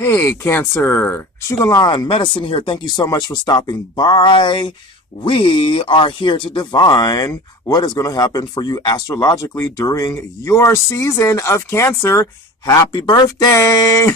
Hey, Cancer. Shugalan Medicine here. Thank you so much for stopping by. We are here to divine what is going to happen for you astrologically during your season of Cancer. Happy birthday!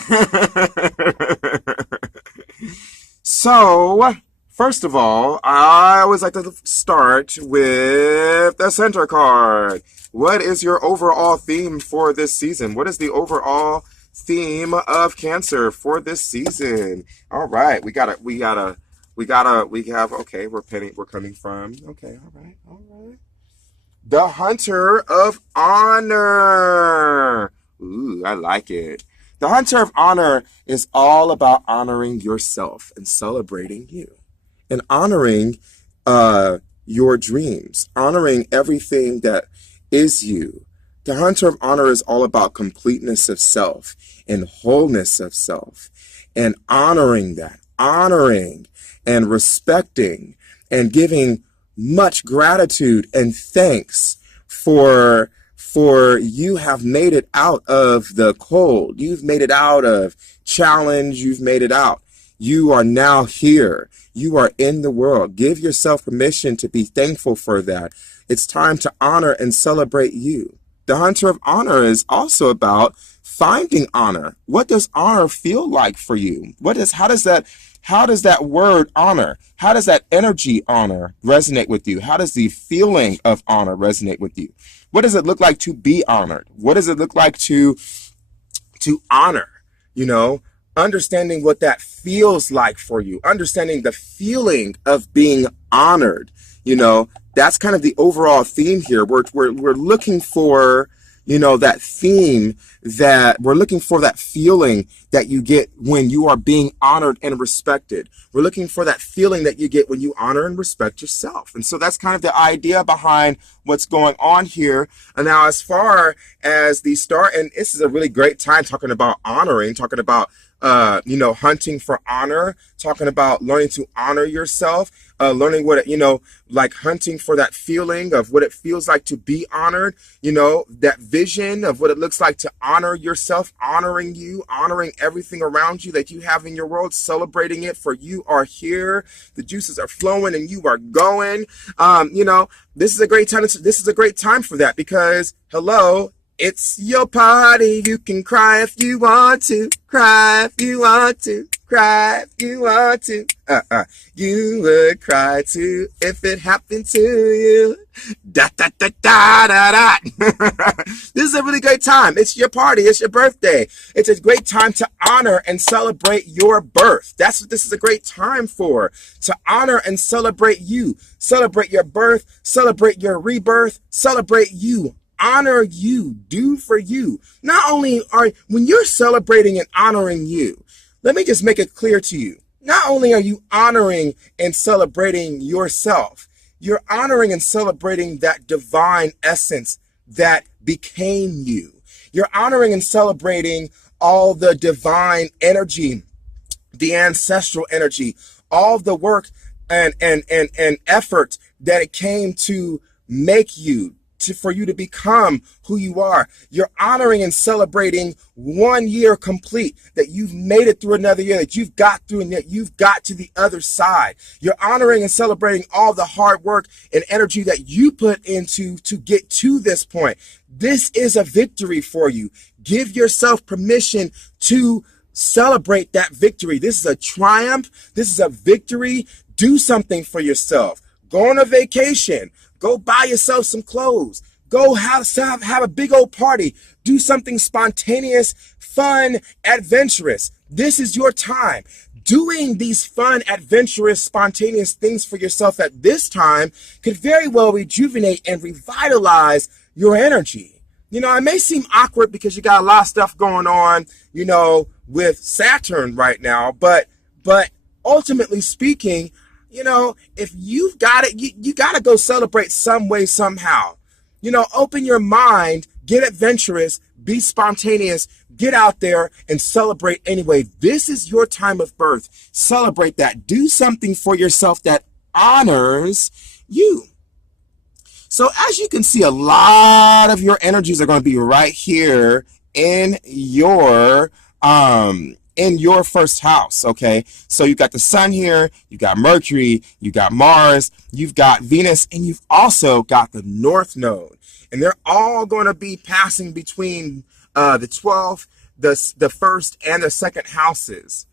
So, first of all, I always like to start with the center card. What is your overall theme for this season? What is the overall theme of Cancer for this season? All right, okay, we're coming from, okay, all right. The Hunter of Honor. Ooh, I like it. The Hunter of Honor is all about honoring yourself and celebrating you and honoring your dreams, honoring everything that is you. The Hunter of Honor is all about completeness of self and wholeness of self and honoring that, honoring and respecting and giving much gratitude and thanks for you have made it out of the cold. You've made it out of challenge. You've made it out. You are now here. You are in the world. Give yourself permission to be thankful for that. It's time to honor and celebrate you. The Hunter of Honor is also about finding honor. What does honor feel like for you? How does that word honor, how does that energy honor resonate with you? How does the feeling of honor resonate with you? What does it look like to be honored? What does it look like to honor? Understanding what that feels like for you, understanding the feeling of being honored. That's kind of the overall theme here. We're looking for, that theme, that we're looking for that feeling that you get when you are being honored and respected. We're looking for that feeling that you get when you honor and respect yourself. And so that's kind of the idea behind what's going on here. And now, as far as the start, and this is a really great time talking about honoring, talking about hunting for honor, talking about learning to honor yourself, learning what, like hunting for that feeling of what it feels like to be honored, that vision of what it looks like to honor yourself, honoring you, honoring everything around you that you have in your world, celebrating it, for you are here, the juices are flowing and you are going. This is a great time. This is a great time for that because, hello, it's your party. You can cry if you want to, cry if you want to, cry if you want to. You would cry too if it happened to you. Da da da da da da. This is a really great time. It's your party. It's your birthday. It's a great time to honor and celebrate your birth. That's what this is a great time for. To honor and celebrate you. Celebrate your birth. Celebrate your rebirth. Celebrate you. Honor you, do for you. Not only when you're celebrating and honoring you, let me just make it clear to you. Not only are you honoring and celebrating yourself, you're honoring and celebrating that divine essence that became you. You're honoring and celebrating all the divine energy, the ancestral energy, all the work and effort that it came to make you, for you to become who you are. You're honoring and celebrating 1 year complete, that you've made it through another year, that you've got through and that you've got to the other side. You're honoring and celebrating all the hard work and energy that you put into to get to this point. This is a victory for you. Give yourself permission to celebrate that victory. This is a triumph. This is a victory. Do something for yourself. Go on a vacation. Go buy yourself some clothes. Go have a big old party. Do something spontaneous, fun, adventurous. This is your time. Doing these fun, adventurous, spontaneous things for yourself at this time could very well rejuvenate and revitalize your energy. It may seem awkward because you got a lot of stuff going on, with Saturn right now, but ultimately speaking, if you've got it, you got to go celebrate some way, somehow. Open your mind, get adventurous, be spontaneous, get out there and celebrate anyway. This is your time of birth. Celebrate that. Do something for yourself that honors you. So as you can see, a lot of your energies are going to be right here in your in your first house, okay? So you got the sun here, you got Mercury, you got Mars, you've got Venus, and you've also got the North Node. And they're all going to be passing between the 12th, the first, and the second houses.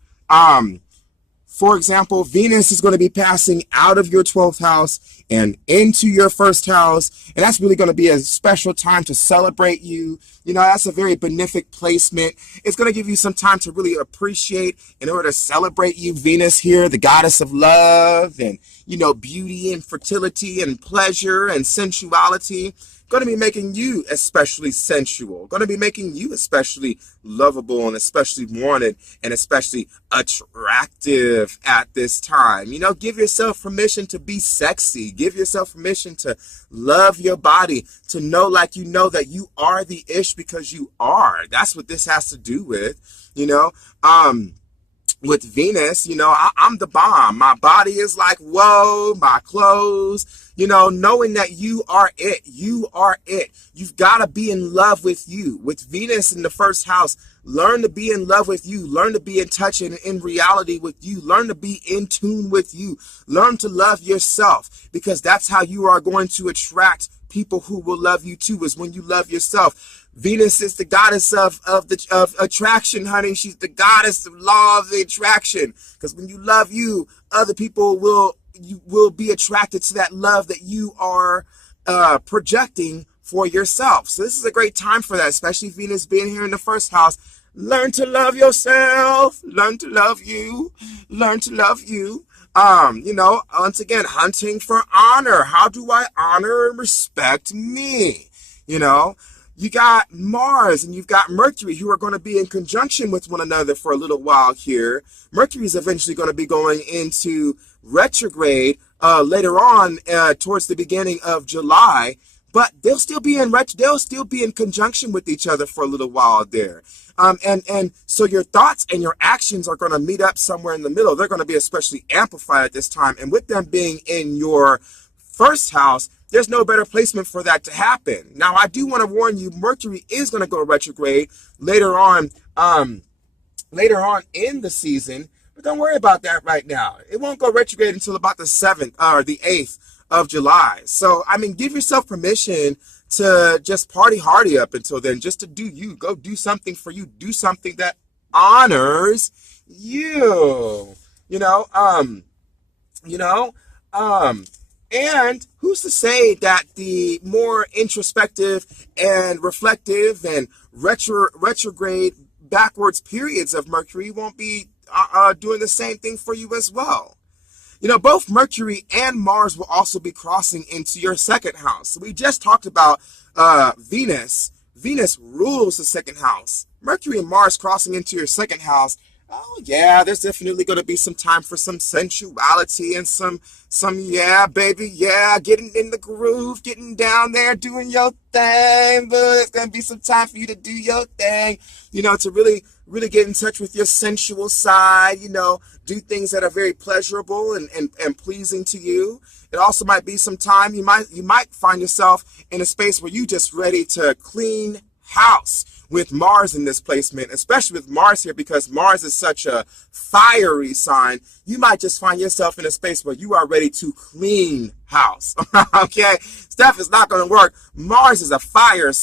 For example, Venus is going to be passing out of your 12th house and into your first house. And that's really going to be a special time to celebrate you. You know, that's a very benefic placement. It's going to give you some time to really appreciate in order to celebrate you. Venus here, the goddess of love and, you know, beauty and fertility and pleasure and sensuality. Going to be making you especially sensual, going to be making you especially lovable and especially wanted and especially attractive at this time. You know, give yourself permission to be sexy. Give yourself permission to love your body, to know like you know that you are the ish because you are. That's what this has to do with, you know. With Venus, you know, I'm the bomb. My body is like, whoa, my clothes, you know, knowing that you are it. You are it. You've got to be in love with you. With Venus in the first house, learn to be in love with you. Learn to be in touch and in reality with you. Learn to be in tune with you. Learn to love yourself, because that's how you are going to attract people who will love you too, is when you love yourself. Venus is the goddess of attraction, honey. She's the goddess of law of the attraction. Because when you love you, other people will be attracted to that love that you are projecting for yourself. So this is a great time for that, especially Venus being here in the first house. Learn to love yourself. Learn to love you. Learn to love you. You know, once again, hunting for honor. How do I honor and respect me? You know, you got Mars and you've got Mercury, who are going to be in conjunction with one another for a little while here. Mercury is eventually going to be going into retrograde later on towards the beginning of July, but they'll still be in conjunction with each other for a little while there. And so your thoughts and your actions are going to meet up somewhere in the middle. They're going to be especially amplified at this time. And with them being in your first house, there's no better placement for that to happen. Now, I do want to warn you, Mercury is going to go retrograde later on in the season, but don't worry about that right now. It won't go retrograde until about the 7th or the 8th of July. So, I mean, give yourself permission to just party hardy up until then, just to do you. Go do something for you. Do something that honors you. And who's to say that the more introspective and reflective and retrograde backwards periods of Mercury won't be doing the same thing for you as well? You know, both Mercury and Mars will also be crossing into your second house. So we just talked about Venus. Venus rules the second house. Mercury and Mars crossing into your second house. Oh, yeah, there's definitely going to be some time for some sensuality and some, yeah, baby, yeah, getting in the groove, getting down there, doing your thing. But there's going to be some time for you to do your thing, you know, to really get in touch with your sensual side, you know, do things that are very pleasurable and pleasing to you. It also might be some time you might find yourself in a space where you just ready to clean house. With Mars in this placement, especially with Mars here, because Mars is such a fiery sign, you might just find yourself in a space where you are ready to clean house. Okay, stuff is not going to work. Mars is a fiery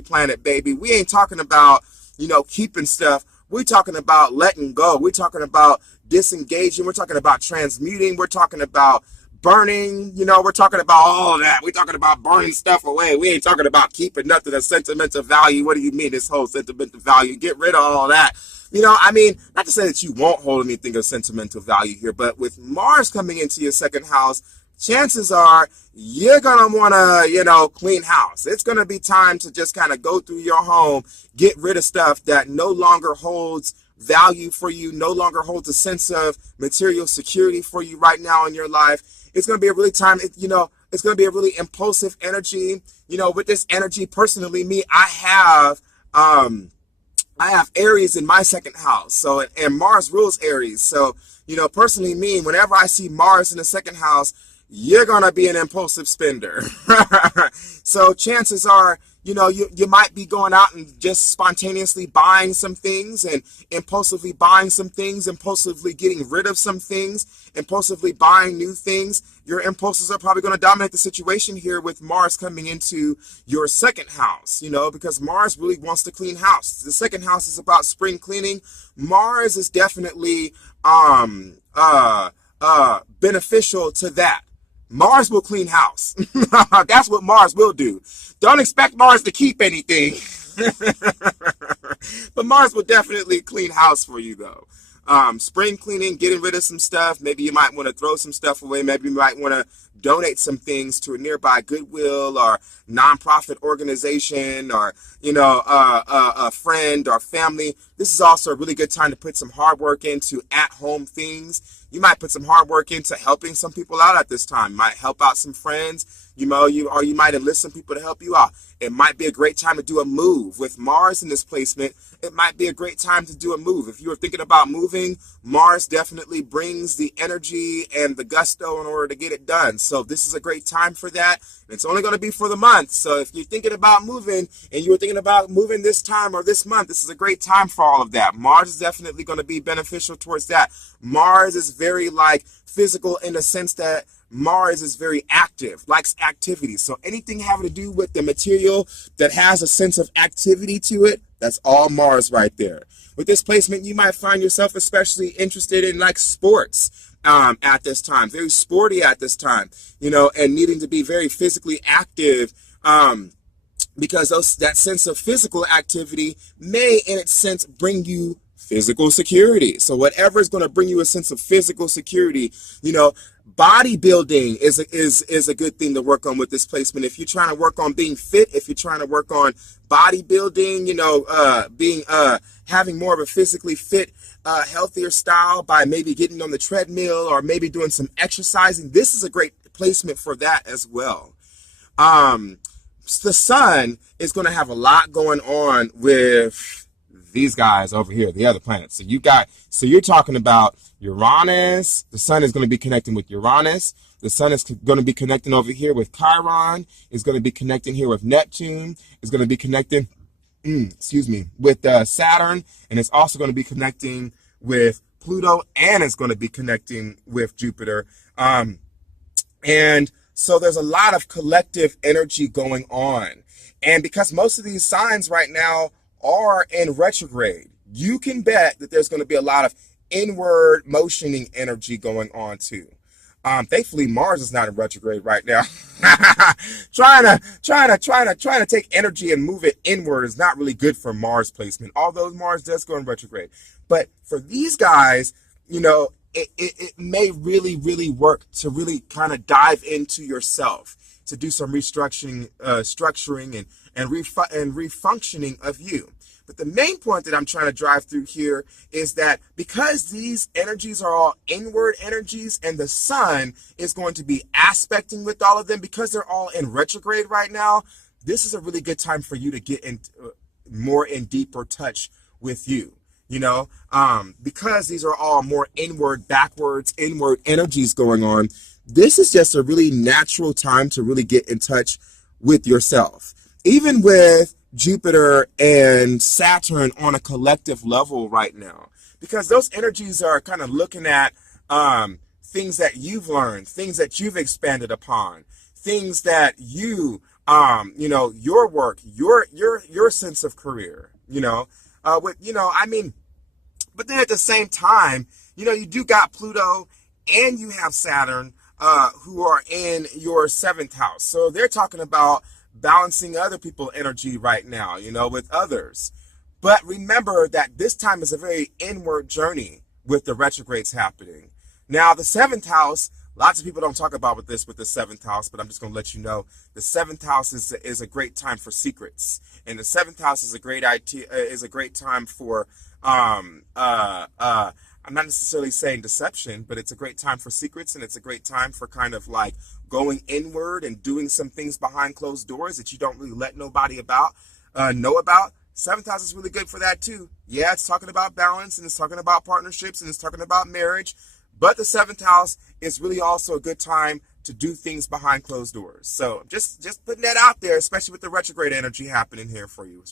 planet, baby. We ain't talking about, you know, keeping stuff. We're talking about letting go. We're talking about disengaging. We're talking about transmuting. We're talking about burning, you know, we're talking about all that. We're talking about burning stuff away. We ain't talking about keeping nothing of sentimental value. What do you mean, this whole sentimental value? Get rid of all that. You know, I mean, not to say that you won't hold anything of sentimental value here, but with Mars coming into your second house, chances are you're going to want to, you know, clean house. It's going to be time to just kind of go through your home, get rid of stuff that no longer holds value for you, no longer holds a sense of material security for you right now in your life. It's going to be a really time, you know, it's going to be a really impulsive energy. You know, with this energy, personally, me, I have Aries in my second house. So, and Mars rules Aries. So, you know, personally, me, whenever I see Mars in the second house, you're going to be an impulsive spender. So chances are you might be going out and just spontaneously buying some things and impulsively buying some things, impulsively getting rid of some things, impulsively buying new things. Your impulses are probably going to dominate the situation here with Mars coming into your second house, because Mars really wants to clean house. The second house is about spring cleaning. Mars is definitely beneficial to that. Mars will clean house. That's what Mars will do. Don't expect Mars to keep anything. But Mars will definitely clean house for you, though. Spring cleaning, getting rid of some stuff. Maybe you might want to throw some stuff away. Maybe you might want to donate some things to a nearby Goodwill or nonprofit organization, or a friend or family. This is also a really good time to put some hard work into at-home things. You might put some hard work into helping some people out at this time. You might help out some friends, or you might enlist some people to help you out. It might be a great time to do a move. With Mars in this placement, it might be a great time to do a move. If you were thinking about moving, Mars definitely brings the energy and the gusto in order to get it done. So this is a great time for that. It's only going to be for the month. So if you're thinking about moving and you were thinking about moving this time or this month, this is a great time for all of that. Mars is definitely going to be beneficial towards that. Mars is very physical in the sense that Mars is very active, likes activity. So anything having to do with the material that has a sense of activity to it, that's all Mars right there. With this placement, you might find yourself especially interested in sports at this time, very sporty at this time, and needing to be very physically active, because that sense of physical activity may, in its sense, bring you physical security. So whatever is going to bring you a sense of physical security, bodybuilding is a good thing to work on with this placement. If you're trying to work on being fit, if you're trying to work on bodybuilding, having more of a physically fit, healthier style by maybe getting on the treadmill or maybe doing some exercising, this is a great placement for that as well. The sun is going to have a lot going on with these guys over here, the other planets. So you're talking about Uranus. The sun is going to be connecting with Uranus. The sun is going to be connecting over here with Chiron. It's going to be connecting here with Neptune. It's going to be connecting, with Saturn. And it's also going to be connecting with Pluto, and it's going to be connecting with Jupiter. And so there's a lot of collective energy going on. And because most of these signs right now are in retrograde, you can bet that there's going to be a lot of inward motioning energy going on too. Thankfully, Mars is not in retrograde right now. trying to take energy and move it inward is not really good for Mars placement, although Mars does go in retrograde. But for these guys, it may really, really work to really kind of dive into yourself, to do some structuring and refunctioning of you. But the main point that I'm trying to drive through here is that because these energies are all inward energies and the sun is going to be aspecting with all of them, because they're all in retrograde right now, this is a really good time for you to get in more in deeper touch with you. Because these are all more inward energies going on, this is just a really natural time to really get in touch with yourself. Even with Jupiter and Saturn on a collective level right now, because those energies are kind of looking at things that you've learned, things that you've expanded upon, things that your work, your sense of career, but then at the same time, you do got Pluto and you have Saturn, who are in your seventh house. So they're talking about balancing other people's energy right now, with others. But remember that this time is a very inward journey with the retrogrades happening. Now, the seventh house, lots of people don't talk about with the seventh house, but I'm just going to let you know, the seventh house is a great time for secrets. And the seventh house is a great time for, I'm not necessarily saying deception, but it's a great time for secrets, and it's a great time for kind of going inward and doing some things behind closed doors that you don't really let nobody know about. Seventh house is really good for that too. Yeah, it's talking about balance, and it's talking about partnerships, and it's talking about marriage. But the seventh house is really also a good time to do things behind closed doors. So just putting that out there, especially with the retrograde energy happening here for you.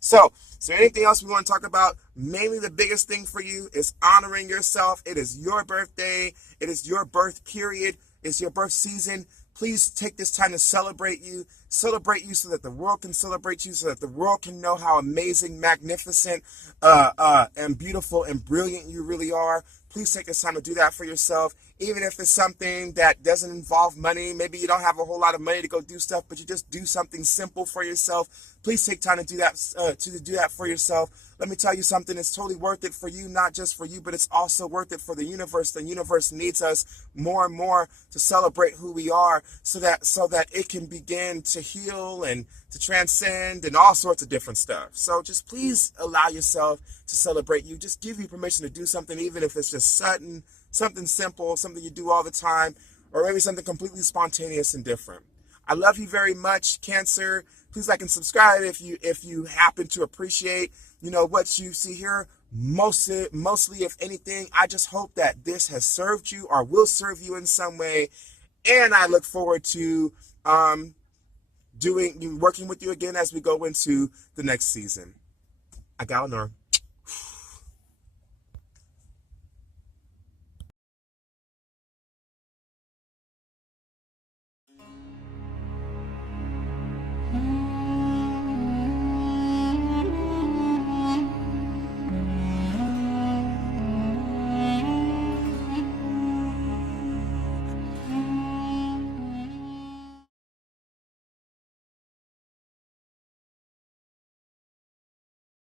So is there anything else we want to talk about? Mainly the biggest thing for you is honoring yourself. It is your birthday. It is your birth period. It's your birth season. Please take this time to celebrate you so that the world can celebrate you, so that the world can know how amazing, magnificent, and beautiful and brilliant you really are. Please take this time to do that for yourself, even if it's something that doesn't involve money. Maybe you don't have a whole lot of money to go do stuff, but you just do something simple for yourself. Please take time to do that for yourself. Let me tell you something, it's totally worth it for you, not just for you, but it's also worth it for the universe. The universe needs us more and more to celebrate who we are so that it can begin to heal and to transcend and all sorts of different stuff. So just please allow yourself to celebrate you. Just give you permission to do something, even if it's just something simple, something you do all the time, or maybe something completely spontaneous and different. I love you very much, Cancer. Please like and subscribe if you happen to appreciate what you see here. Mostly, if anything, I just hope that this has served you or will serve you in some way. And I look forward to working with you again as we go into the next season. Agalnor.